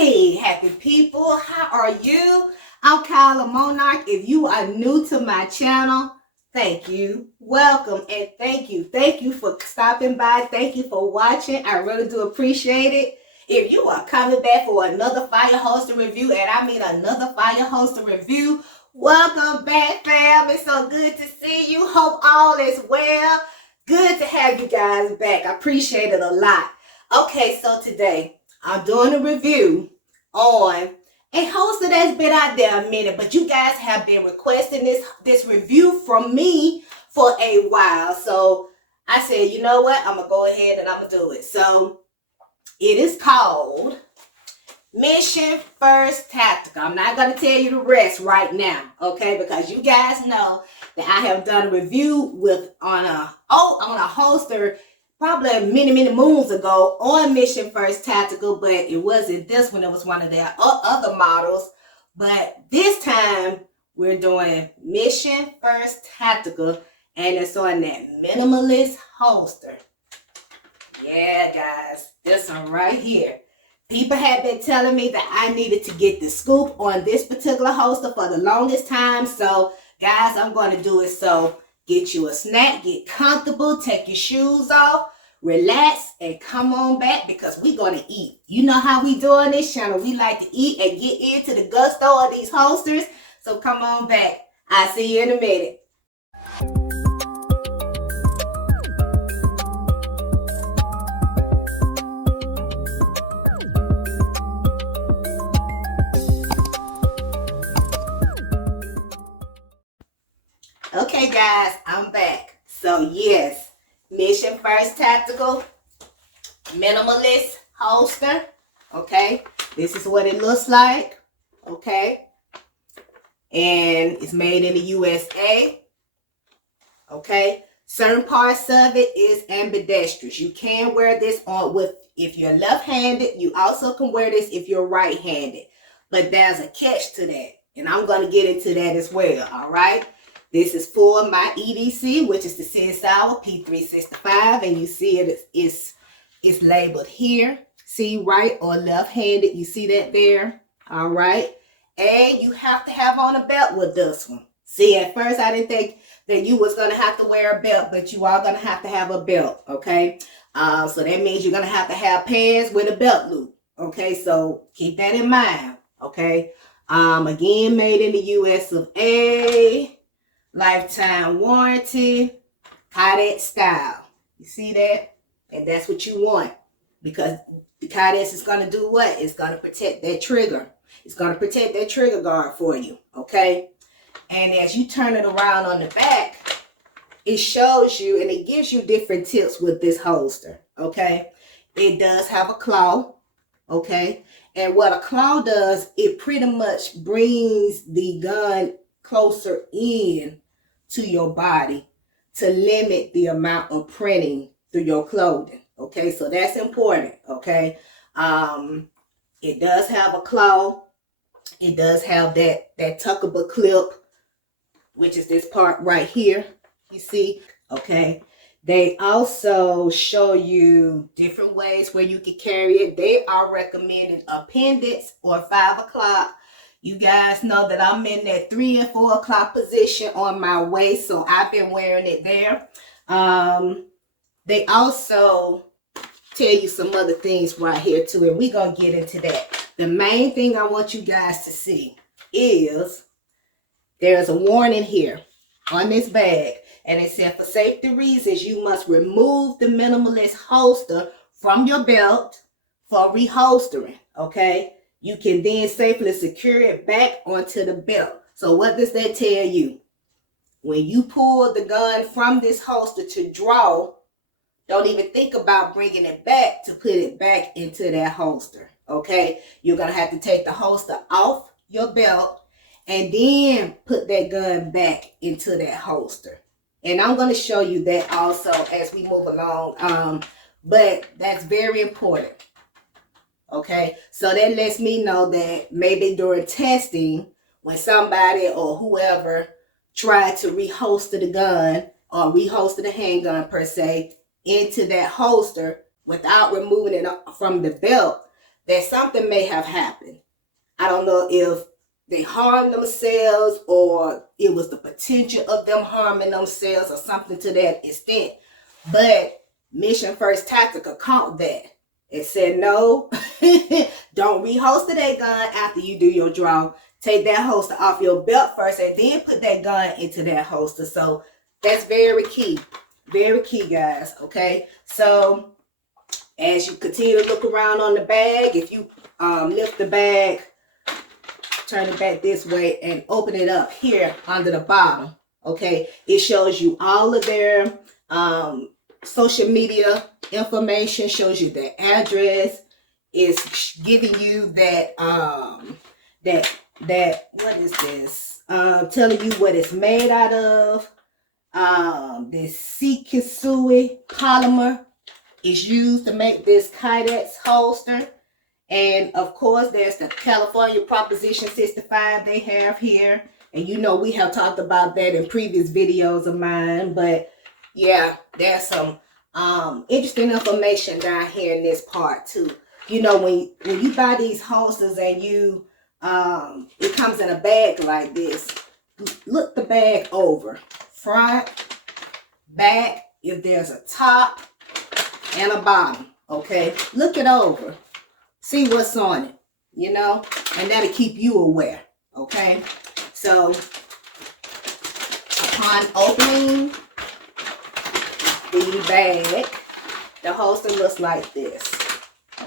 Hey, happy people, how are you? I'm Kyla Monarch. If you are new to my channel, thank you, welcome, and thank you. Thank you for stopping by. Thank you for watching. I really do appreciate it. If you are coming back for another Fire Holster review, and I mean another Fire Holster review, welcome back, fam. It's so good to see you. Hope all is well. Good to have you guys back. I appreciate it a lot. Okay, so today I'm doing a review on a holster that's been out there a minute, but you guys have been requesting this review from me for a while. So I said, you know what? I'm going to go ahead and I'm going to do it. So it is called Mission First Tactical. I'm not going to tell you the rest right now, okay? Because you guys know that I have done a review on a holster probably many moons ago on Mission First Tactical, but it wasn't this one. It was one of their other models. But this time we're doing Mission First Tactical, and it's on that minimalist holster. Yeah, guys, this one right here. People have been telling me that I needed to get the scoop on this particular holster for the longest time. So, guys, I'm going to do it. So, get you a snack, get comfortable, take your shoes off, relax, and come on back because we're going to eat. You know how we do on this channel. We like to eat and get into the gusto of these holsters. So, come on back. I'll see you in a minute. Okay, guys, I'm back. So, yes, Mission First Tactical Minimalist Holster. Okay, this is what it looks like. Okay, and it's made in the USA. Okay, certain parts of it is ambidextrous. You can wear this if you're left-handed. You also can wear this if you're right-handed. But there's a catch to that, and I'm going to get into that as well. All right. This is for my EDC, which is the Sid Sauer P365, and you see it's labeled here. See, right or left-handed, you see that there? All right. And you have to have on a belt with this one. See, at first I didn't think that you was going to have to wear a belt, but you are going to have a belt, okay? So that means you're going to have pants with a belt loop, okay? So keep that in mind, okay? Again, made in the US of A. Lifetime warranty, Kydex style. You see that? And that's what you want, because the Kydex is going to do what? It's going to protect that trigger. It's going to protect that trigger guard for you, okay? And as you turn it around on the back, it shows you and it gives you different tips with this holster, okay? It does have a claw, okay? And what a claw does, it pretty much brings the gun closer in to your body to limit the amount of printing through your clothing. Okay, so that's important. Okay, it does have a claw. It does have that tuckable clip, which is this part right here. You see? Okay. They also show you different ways where you can carry it. They are recommending appendix or 5 o'clock. You guys know that I'm in that 3 and 4 o'clock position on my waist, so I've been wearing it there. They also tell you some other things right here too, and we're going to get into that. The main thing I want you guys to see is there's a warning here on this bag, and it said for safety reasons, you must remove the minimalist holster from your belt for reholstering, okay? You can then safely secure it back onto the belt. So what does that tell you? When you pull the gun from this holster to draw, don't even think about bringing it back to put it back into that holster, okay? You're going to have to take the holster off your belt and then put that gun back into that holster. And I'm going to show you that also as we move along, but that's very important. Okay, so that lets me know that maybe during testing, when somebody or whoever tried to reholster the gun or reholster the handgun per se into that holster without removing it from the belt, that something may have happened. I don't know if they harmed themselves or it was the potential of them harming themselves or something to that extent. But Mission First Tactical caught that. It said, no, don't reholster that gun after you do your draw. Take that holster off your belt first and then put that gun into that holster. So that's very key. Very key, guys. Okay. So as you continue to look around on the bag, if you lift the bag, turn it back this way and open it up here under the bottom. Okay. It shows you all of their social media information, shows you their address. It's giving you that what is this? Telling you what it's made out of. This Sikisui polymer is used to make this Kydex holster. And of course, there's the California Proposition 65 they have here. And you know, we have talked about that in previous videos of mine. But yeah, there's some interesting information down here in this part too. You know, when you buy these holsters and you it comes in a bag like this, look the bag over, front, back, if there's a top and a bottom. Okay, look it over, see what's on it, you know, and that'll keep you aware. Okay, so upon opening the bag, the holster looks like this.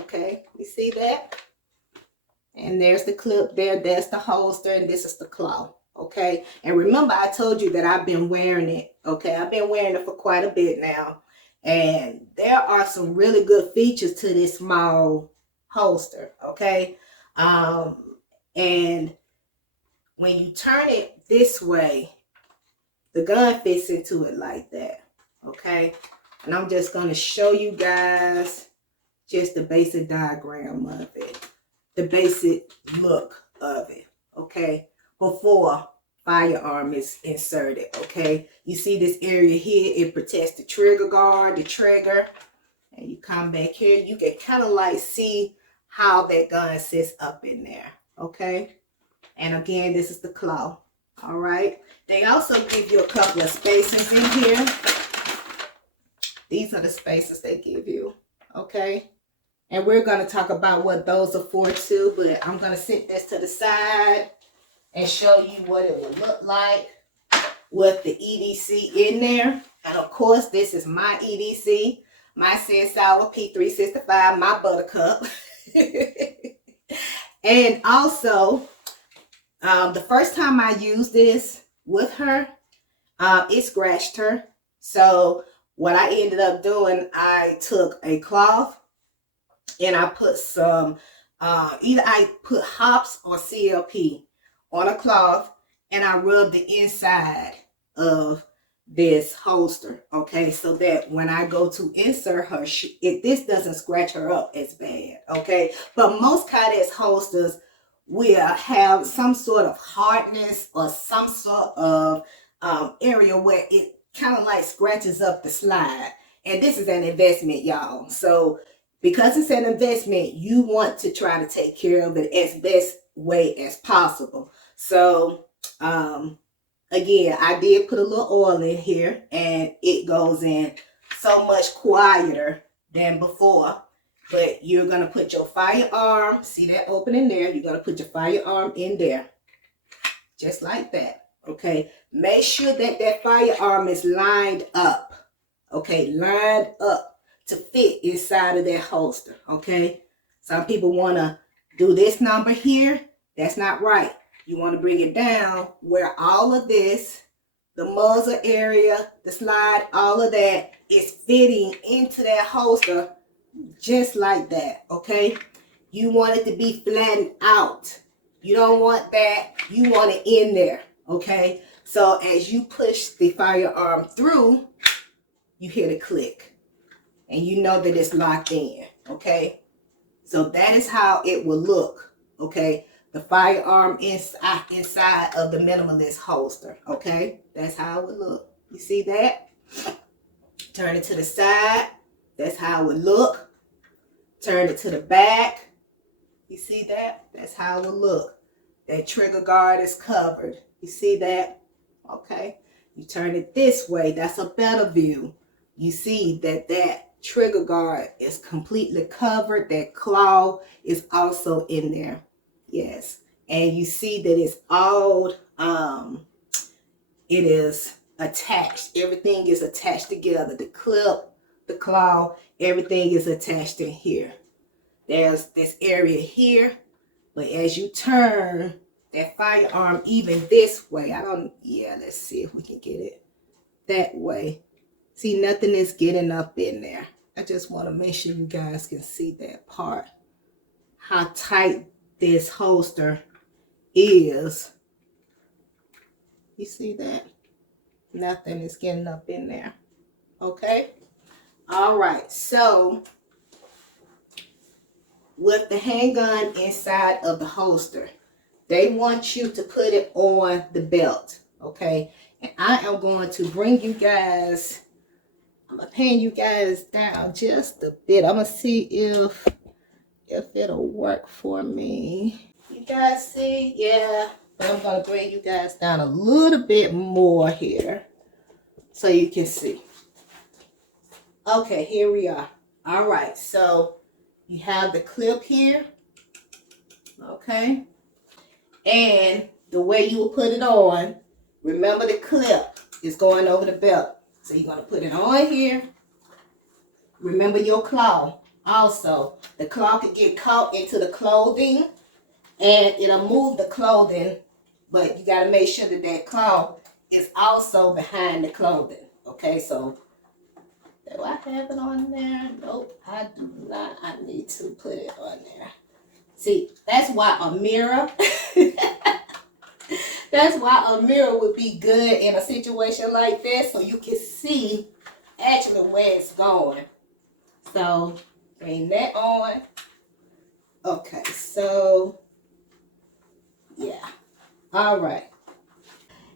Okay, you see that? And there's the clip there, that's the holster, and this is the claw. Okay, and remember I told you that I've been wearing it. Okay, I've been wearing it for quite a bit now, and there are some really good features to this small holster. Okay, and when you turn it this way, the gun fits into it like that. Okay, and I'm just going to show you guys just the basic diagram of it, the basic look of it. Okay, before firearm is inserted. Okay, you see this area here, it protects the trigger guard, the trigger, and you come back here, you can kind of like see how that gun sits up in there. Okay, and again, this is the claw. All right, they also give you a couple of spacers in here. These are the spacers they give you. Okay, and we're going to talk about what those are for too, but I'm going to set this to the side and show you what it would look like with the EDC in there. And of course, this is my EDC, my Sin Sour P365, my Buttercup. And also, the first time I used this with her, it scratched her. So what I ended up doing, I took a cloth and I put some, either I put hops or CLP on a cloth, and I rubbed the inside of this holster. Okay, so that when I go to insert her, this doesn't scratch her up as bad. Okay, but most Kydex holsters will have some sort of hardness or some sort of area where it kind of like scratches up the slide. And this is an investment, y'all. So because it's an investment, you want to try to take care of it as best way as possible. So again, I did put a little oil in here, and it goes in so much quieter than before. But you're going to put your firearm, see that opening there? You're going to put your firearm in there, just like that. Okay, make sure that that firearm is lined up. Okay, lined up to fit inside of that holster. Okay, some people want to do this number here. That's not right. You want to bring it down where all of this, the muzzle area, the slide, all of that is fitting into that holster just like that. Okay, you want it to be flattened out. You don't want that. You want it in there. Okay, so as you push the firearm through, you hear the click and you know that it's locked in. Okay, so that is how it will look. Okay, the firearm inside of the Minimalist holster. Okay, that's how it would look. You see that? Turn it to the side. That's how it would look. Turn it to the back. You see that? That's how it will look. That trigger guard is covered. You see that? Okay. You turn it this way. That's a better view. You see that that trigger guard is completely covered. That claw is also in there. Yes. And you see that it's all, it is attached. Everything is attached together. The clip, the claw, everything is attached in here. There's this area here, but as you turn that firearm even this way, let's see if we can get it that way. See, nothing is getting up in there. I just want to make sure you guys can see that part. How tight this holster is. You see that? Nothing is getting up in there. Okay? All right, so with the handgun inside of the holster, they want you to put it on the belt, okay? And I am going to bring you guys, I'm going to pan you guys down just a bit. I'm going to see if it'll work for me. You guys see? Yeah. But I'm going to bring you guys down a little bit more here so you can see. Okay, here we are. All right, so you have the clip here, okay? And the way you will put it on, remember the clip is going over the belt. So you're going to put it on here. Remember your claw. Also, the claw could get caught into the clothing and it'll move the clothing, but you got to make sure that that claw is also behind the clothing. Okay, so do I have it on there? Nope, I do not. I need to put it on there. See, that's why a mirror, that's why a mirror would be good in a situation like this, so you can see actually where it's going. So, bring that on. Okay, so, yeah. All right.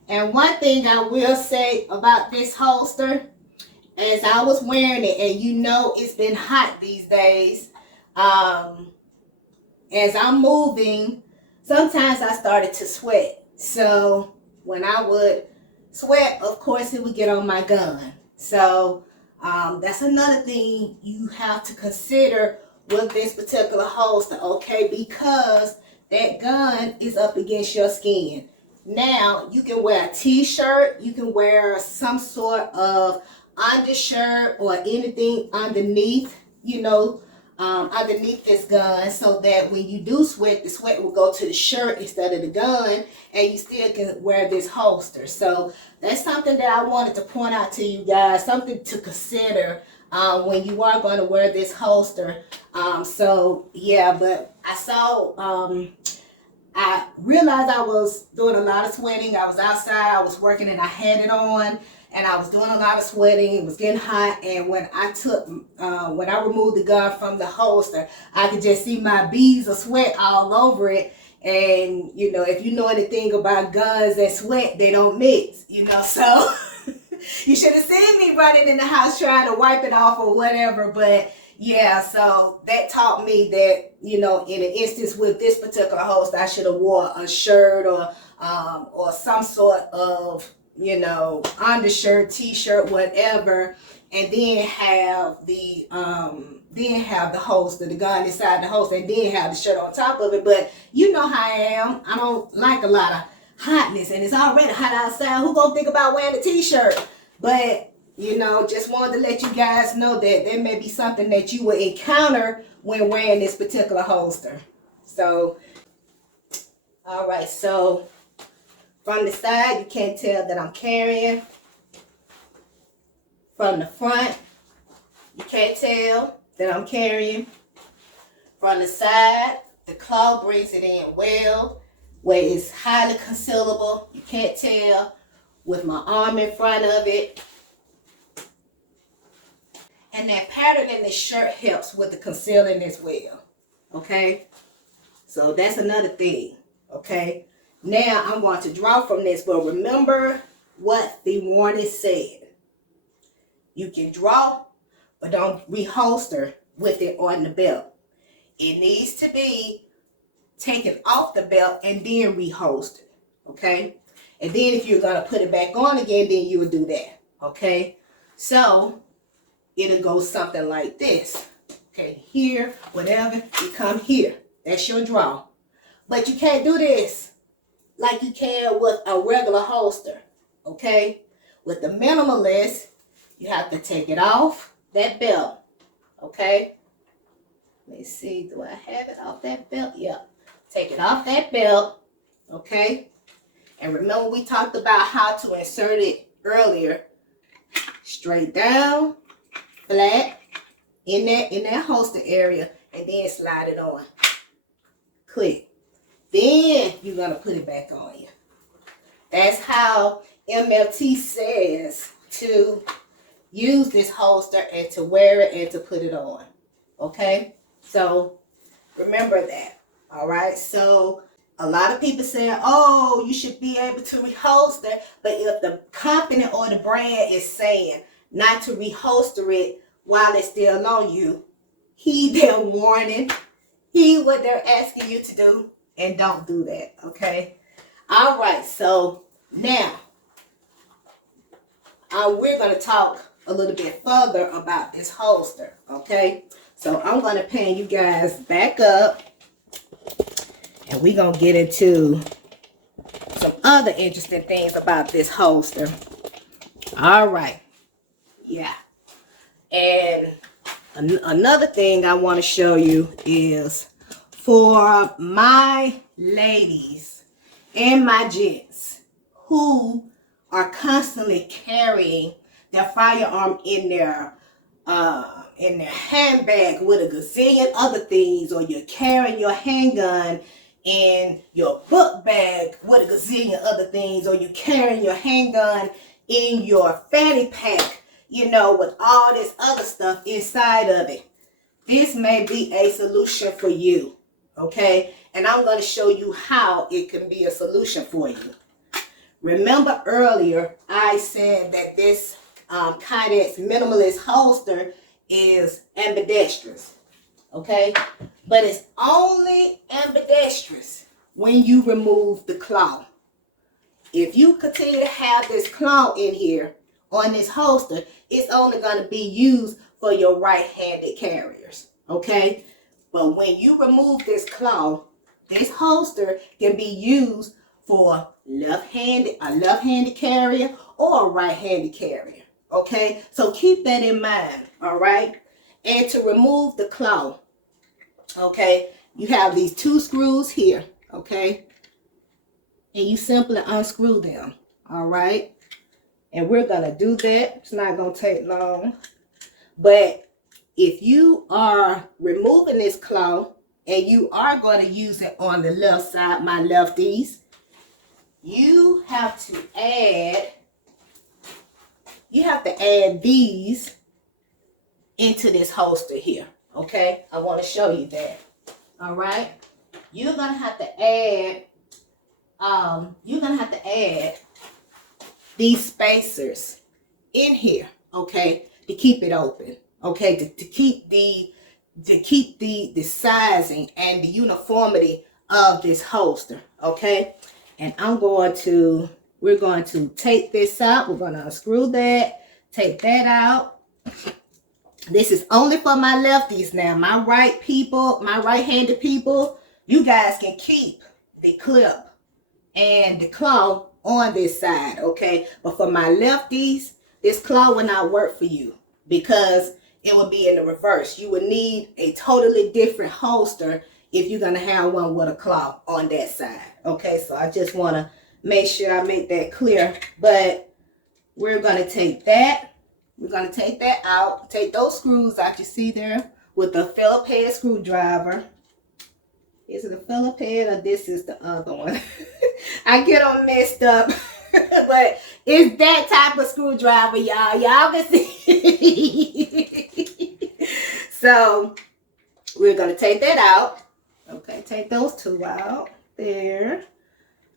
And one thing I will say about this holster, as I was wearing it, and you know it's been hot these days, as I'm moving, sometimes I started to sweat. So when I would sweat, of course, it would get on my gun. So that's another thing you have to consider with this particular holster, okay? Because that gun is up against your skin. Now, you can wear a t-shirt, you can wear some sort of undershirt or anything underneath, you know, underneath this gun, so that when you do sweat, the sweat will go to the shirt instead of the gun, and you still can wear this holster. So that's something that I wanted to point out to you guys, something to consider when you are going to wear this holster. So yeah, but I realized I was doing a lot of sweating. I was outside, I was working, and I had it on, and I was doing a lot of sweating. It was getting hot, and when I removed the gun from the holster, I could just see my beads of sweat all over it. And you know, if you know anything about guns and sweat, they don't mix, you know. So you should have seen me running in the house trying to wipe it off or whatever. But yeah, so that taught me that, you know, in an instance with this particular holster, I should have wore a shirt or some sort of, you know, undershirt, t-shirt, whatever, and then have the holster, the gun inside the holster, and then have the shirt on top of it. But you know how I am. I don't like a lot of hotness, and it's already hot outside. Who gonna think about wearing a t-shirt? But you know, just wanted to let you guys know that there may be something that you will encounter when wearing this particular holster. So, all right, so from the side, you can't tell that I'm carrying. From the front, you can't tell that I'm carrying. From the side, the claw brings it in well, where it's highly concealable. You can't tell with my arm in front of it. And that pattern in the shirt helps with the concealing as well. Okay? So that's another thing. Okay? Now I'm going to draw from this, but remember what the warning said. You can draw, but don't reholster with it on the belt. It needs to be take it off the belt and then reholster it, okay? And then if you're going to put it back on again, then you would do that, okay? So it'll go something like this, okay? Here, whatever, you come here. That's your draw. But you can't do this like you can with a regular holster, okay? With the minimalist, you have to take it off that belt, okay? Let me see, do I have it off that belt? Yep. Take it off that belt, okay? And remember we talked about how to insert it earlier. Straight down, flat, in that holster area, and then slide it on. Click. Then you're going to put it back on you. That's how MFT says to use this holster and to wear it and to put it on. Okay? So remember that. All right? So a lot of people say, oh, you should be able to reholster. But if the company or the brand is saying not to reholster it while it's still on you, heed their warning. Heed what they're asking you to do. And don't do that, okay? All right, so now we're going to talk a little bit further about this holster, okay? So I'm going to pan you guys back up, and we're going to get into some other interesting things about this holster. All right, yeah. And another thing I want to show you is for my ladies and my gents who are constantly carrying their firearm in their handbag with a gazillion other things, or you're carrying your handgun in your book bag with a gazillion other things, or you're carrying your handgun in your fanny pack, you know, with all this other stuff inside of it. This may be a solution for you. Okay, and I'm going to show you how it can be a solution for you. Remember earlier, I said that this Kydex Minimalist holster is ambidextrous. Okay, but it's only ambidextrous when you remove the claw. If you continue to have this claw in here on this holster, it's only going to be used for your right-handed carriers. Okay. But when you remove this claw, this holster can be used for a left-handed carrier or a right-handed carrier. Okay? So keep that in mind, all right? And to remove the claw, okay, you have these two screws here, okay? And you simply unscrew them, all right? And we're going to do that. It's not going to take long. But if you are removing this claw and you are going to use it on the left side, my lefties, you have to add these into this holster here. Okay, I want to show you that. All right, you're gonna have to add these spacers in here. Okay, to keep it open. Okay, to keep the sizing and the uniformity of this holster. Okay, and we're going to take this out. We're going to unscrew that, take that out. This is only for my lefties now. My right-handed people, you guys can keep the clip and the claw on this side, okay? But for my lefties, this claw will not work for you because it will be in the reverse. You would need a totally different holster if you're going to have one with a claw on that side. Okay, so I just want to make sure I make that clear. But we're going to take that. We're going to take that out. Take those screws out you see there with the Phillips head screwdriver. Is it a Phillips head or this is the other one? I get them messed up. But it's that type of screwdriver, y'all. Y'all can see. So we're going to take that out. Okay, take those two out. There.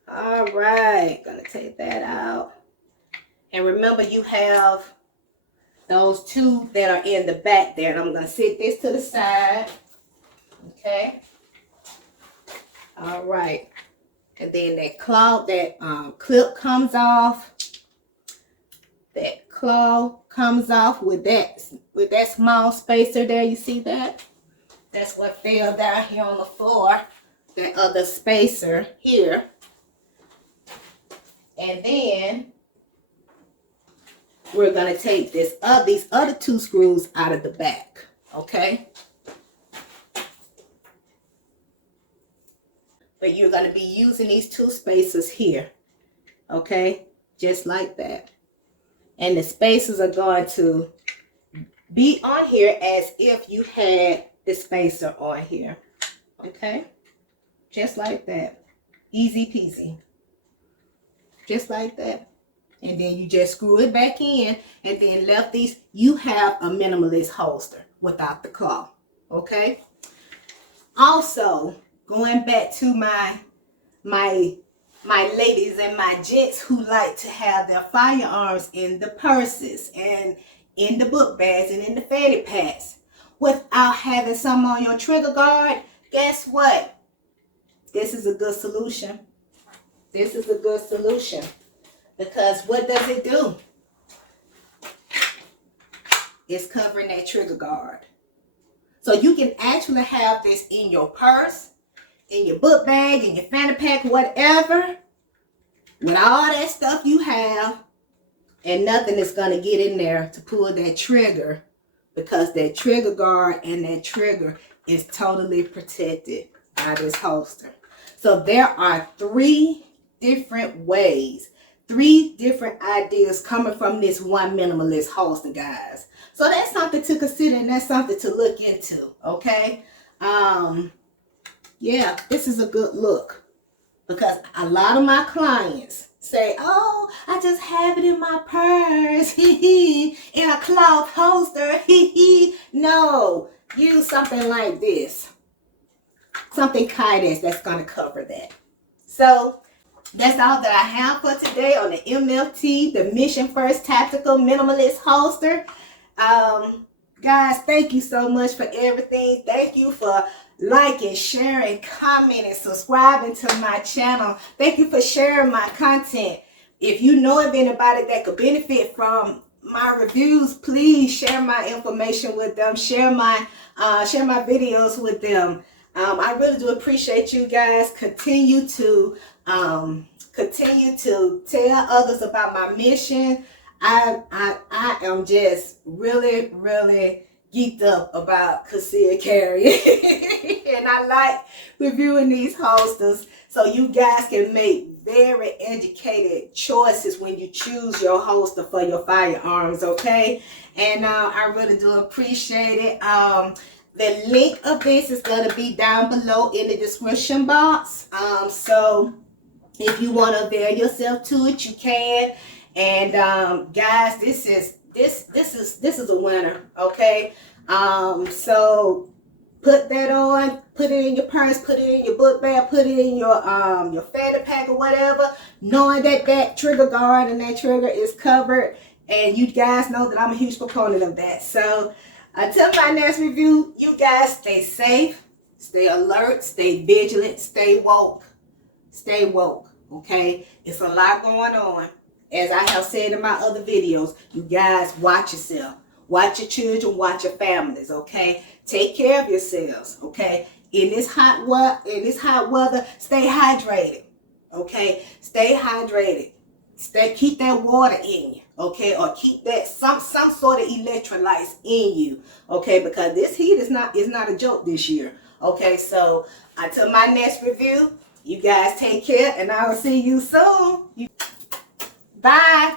All right. Going to take that out. And remember, you have those two that are in the back there. And I'm going to set this to the side. Okay. All right. And then that clip comes off. That claw comes off with that small spacer there. You see that? That's what fell down here on the floor. That other spacer here. And then we're going to take these other 2 screws out of the back. Okay? But you're going to be using these 2 spacers here. Okay? Just like that. And the spacers are going to be on here as if you had the spacer on here. Okay? Just like that. Easy peasy. Just like that. And then you just screw it back in. And then left these. You have a minimalist holster without the claw. Okay? Also, going back to my ladies and my gents who like to have their firearms in the purses and in the book bags and in the fanny packs without having some on your trigger guard, guess what? This is a good solution. This is a good solution. Because what does it do? It's covering that trigger guard. So you can actually have this in your purse, in your book bag, in your fanny pack, whatever, with all that stuff you have, and nothing is going to get in there to pull that trigger, because that trigger guard and that trigger is totally protected by this holster. So there are 3 different ways, 3 different ideas coming from this one minimalist holster, guys. So that's something to consider, and that's something to look into, okay? Yeah, this is a good look, because a lot of my clients say, oh, I just have it in my purse, in a cloth holster, No, use something like this. Something Kyla's that's going to cover that. So that's all that I have for today on the MFT, the Mission First Tactical Minimalist Holster. Guys, thank you so much for everything. Thank you for liking, sharing, commenting, subscribing to my channel. Thank you for sharing my content. If you know of anybody that could benefit from my reviews, please share my information with them. Share my videos with them. I really do appreciate you guys. Continue to tell others about my mission. I am just really geeked up about concealed carry. And I like reviewing these holsters so you guys can make very educated choices when you choose your holster for your firearms, okay? And I really do appreciate it. The link of this is going to be down below in the description box. So if you want to avail yourself to it, you can. And guys, this is a winner, okay? So put that on, put it in your purse, put it in your book bag, put it in your fanny pack or whatever, knowing that that trigger guard and that trigger is covered. And you guys know that I'm a huge proponent of that. So until my next review, you guys stay safe, stay alert, stay vigilant, stay woke, okay? It's a lot going on. As I have said in my other videos, you guys watch yourself. Watch your children, watch your families, okay? Take care of yourselves, okay? In this hot weather, stay hydrated, okay? Stay hydrated. Keep that water in you, okay? Or keep that some sort of electrolytes in you, okay? Because this heat is not a joke this year, okay? So until my next review, you guys take care, and I will see you soon. Bye.